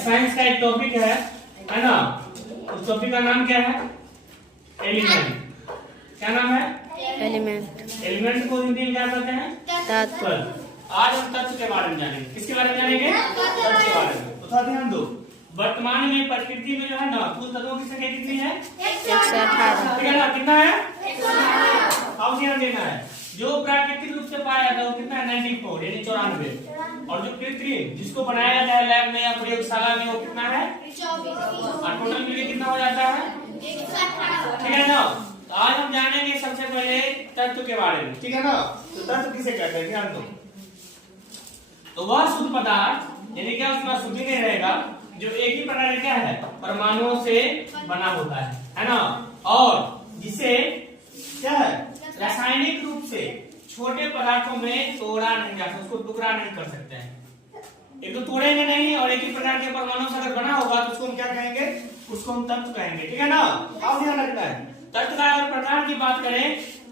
Science का एक topic है ना। उस टॉपिक का नाम क्या है? एलिमेंट। क्या नाम है? एलिमेंट। एलिमेंट को हिंदी में क्या कहते हैं? तत्व। आज हम तत्व के बारे में जानेंगे। किसके बारे में जानेंगे? तत्व के बारे में। तो थोड़ा ध्यान दो, वर्तमान में प्रकृति में जो है ना कुल तत्वों की संख्या कितनी है? 118। ठीक है ना? कितना है? 118। अब ध्यान देना है, जो प्राकृतिक रूप से पाया जाता है वो कितना है? 94 यानी 94। और जो कृत्रिम जिसको बनाया जाता है लैब में या प्रयोगशाला में वो कितना है? 24। और टोटल मिलकर कितना हो जाता है? 118। ठीक है ना? तो आज हम जानेंगे सबसे पहले तत्व के बारे में। ठीक है ना? तो तत्व किसे कहते हैं? ध्यान दो। तो वह शुद्ध पदार्थ यानी क्या उसमें शुद्धि नहीं रहेगा जो एक ही प्रकार क्या है? परमाणुओं से बना होता है ना? और जिसे क्या है? रासायनिक रूप से छोटे पदार्थों में तोड़ा नहीं जा सकता, उसको टुकड़ा नहीं कर सकते हैं। एक तो तोड़ेंगे नहीं और एक ही प्रकार के परमाणु से अगर बना होगा तो उसको हम क्या कहेंगे? उसको हम तत्व कहेंगे। ठीक है ना? अब ध्यान रखना है, तत्व का अगर प्रकार की बात करें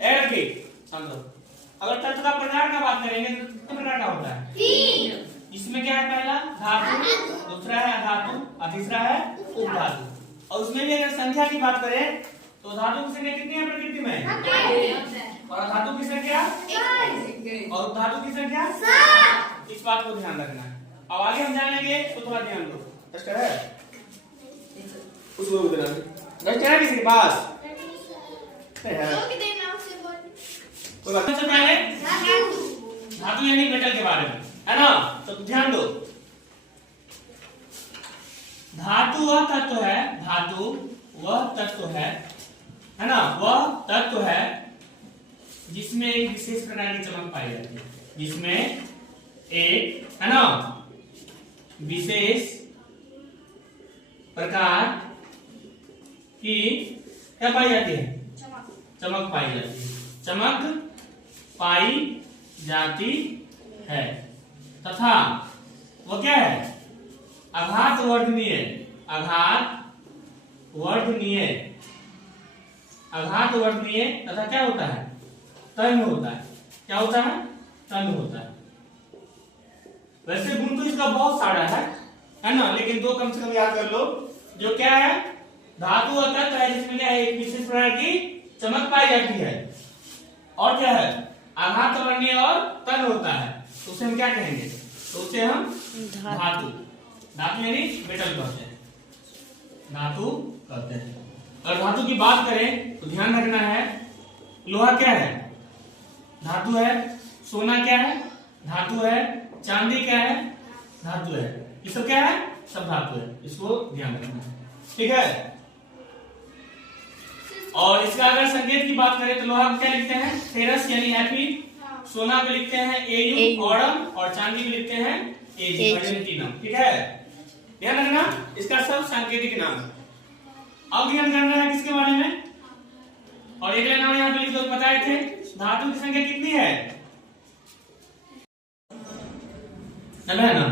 एल की समझो, अगर तत्व का प्रकार का बात करेंगे तो कितने प्रकार का होता है? 3। इसमें क्या है? पहला धातु, दूसरा है अधातु और तीसरा है उपधातु। और उसमें भी अगर संख्या की बात करें तो धातु की संख्या कितनी है प्रकृति में? और धातु की संख्या 1 और धातु की संख्या 7। इस बात को ध्यान रखना है। अब आगे हम जानेंगे तो थोड़ा ध्यान दो। डस्टर है उसको उधर डस्टर है किसी के पास? कोई बात नहीं। पहले धातु यानी मेटल के बारे में है ना, तो ध्यान दो। धातु वह तत्व है, धातु वह तत्व है ना, वह तत्व है जिसमें एक विशेष प्रकार की चमक पाई जाती है, जिसमें एक है ना विशेष प्रकार की क्या पाई जाती है? चमक पाई जाती है, चमक पाई जाती है तथा वो क्या है? आघात वर्धनीय, आघात वर्धनीय, आघात वर्धनीय तथा क्या होता है? तन्य होता है। क्या होता है? तन्य होता है। वैसे गुण तो इसका बहुत सारा है ना, लेकिन दो कम से कम याद कर लो। जो क्या है? धातु होता है जिसमें क्या है? एक विशेष प्रकार की चमक पाई जाती है और क्या है? आघात वर्णीय और तन होता है, तो उसे हम क्या कहेंगे? तो उसे हम धातु, धातु यानी मेटल कहते हैं, धातु कहते हैं। और धातु की बात करें तो ध्यान रखना है, लोहा क्या है? धातु है। सोना क्या है? धातु है। चांदी क्या है? धातु है। ये सब क्या है? सब धातु है, इसको ध्यान रखना है। ठीक है? और इसका अगर संकेत की बात करें तो लोहा को क्या लिखते हैं? फेरस यानी Fe, सोना को लिखते हैं Au ऑडम और चांदी को लिखते हैं Ag अर्जेंटीनम। ठीक है? ध्यान रखना, इसका सब सांकेतिक नाम। अब ध्यान करना है किसके बारे में? और एक नाम यहाँ पे लिख दो, बताए थे धातु की संख्या कितनी है? है ना?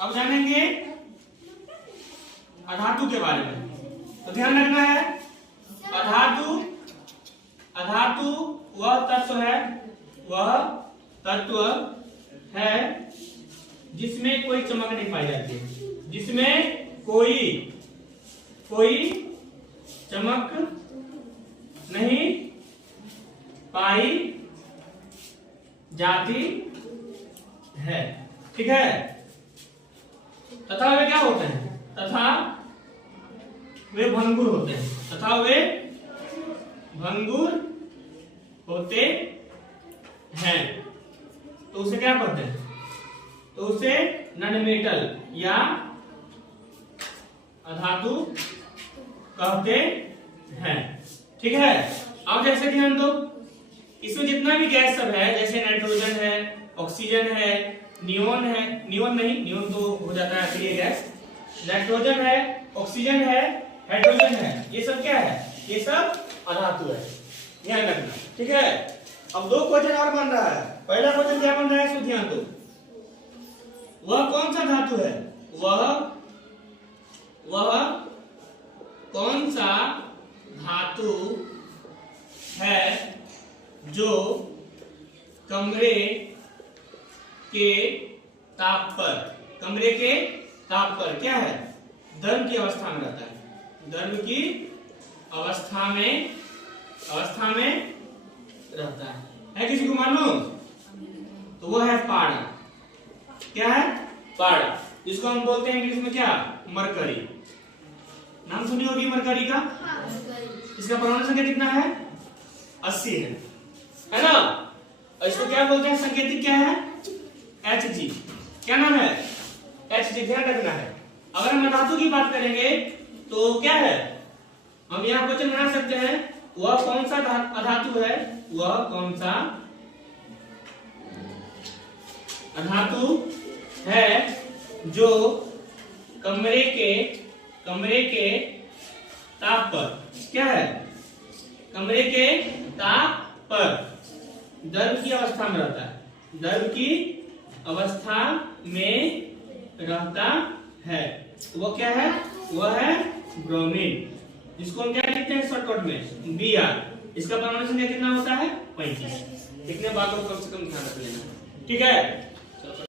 अब जानेंगे अधातु के बारे में, तो ध्यान रखना है अधातु, अधातु वह तत्व है, वह तत्व है जिसमें कोई चमक नहीं पाई जाती, जिसमें कोई चमक नहीं पाई जाती है। ठीक है? तथा वे क्या होते हैं? तथा वे भंगुर होते हैं, तथा वे भंगुर होते हैं। तो उसे क्या कहते हैं? तो उसे नॉन मेटल या अधातु कहते हैं। ठीक है? अब जैसे ध्यान दो, इसमें जितना भी गैस सब है, जैसे नाइट्रोजन है, ऑक्सीजन है, नियोन है, नियोन नहीं, नियोन तो हो जाता है अकेले गैस, नाइट्रोजन है, ऑक्सीजन है, हाइड्रोजन है, ये सब क्या है? ये सब अधातु है, ध्यान रखना। ठीक है? अब दो क्वेश्चन और बन रहा है। पहला क्वेश्चन क्या बन रहा है, इसको ध्यान दो। वह कौन सा धातु है? वह कौन सा धातु है जो कमरे के ताप ताप पर क्या है, द्रव की अवस्था में रहता है, द्रव की अवस्था में रहता है किसी को मालूम? तो वो है पारा। क्या है? पारा, जिसको हम बोलते हैं इंग्लिश में क्या, मरकरी। नाम सुनी होगी मरकरी का। इसका परमाणु संख्या कितना है? 80 है ना। और इसको क्या बोलते हैं, संकेतिक क्या है, Hg। क्या नाम है? Hg, ध्यान रखना है। अगर हम धातु की बात करेंगे तो क्या है, हम यहाँ क्वेश्चन बना सकते हैं, वह कौन सा अधातु है, वह कौन सा अधातु है जो कमरे के ताप पर, क्या है, कमरे के ताप पर द्रव की अवस्था में रहता है, द्रव की अवस्था में रहता है। वो क्या है, वह है ब्रोमीन, जिसको हम क्या लिखते हैं शॉर्टकट में, Br। इसका परमाणु संख्या कितना होता है? 35। इतने बातों को कम से कम ध्यान रख लेना, ठीक है।